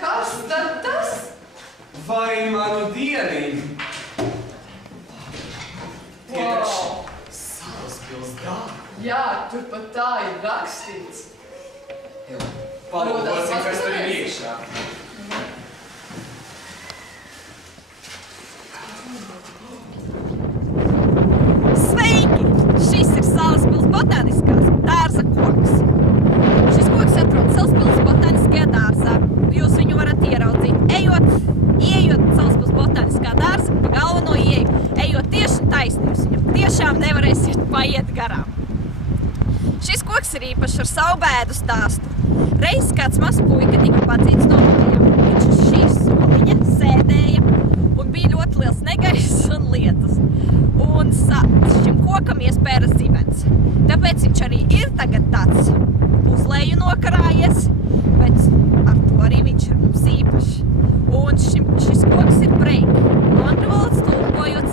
Kas tad tas? Vai manu dieniņu? Tie taču Salaspils dārgi. Jā, tur pat tā ir rakstīts. Palūkosim, kas tur ir iekšā. Sveiki! Šis ir Salaspils botāniskās dārza koks. Šis koks atrodas Salaspils botāniskajā dārzā. Jūs viņu varat ieraudzīt, ieejot Salaspils botāniskā dārza pa galveno ieeju, ejot tieši taisni. Jūs viņam tiešām nevarēsiet paiet garām. Šis koks ir īpašs ar savu bēdu stāstu. Reiz kāds mazs puika tika padzīts no mājām. Viņš uz šīs soliņa sēdēja un bija ļoti liels negaiss un lietus. Un šim kokam iespēras zibens. Tāpēc viņš arī ir tagad tāds uz leju nokarājies, bet ar to arī viņš ir mums īpašs. Un šis koks ir breik. No angļu valodas tulkojot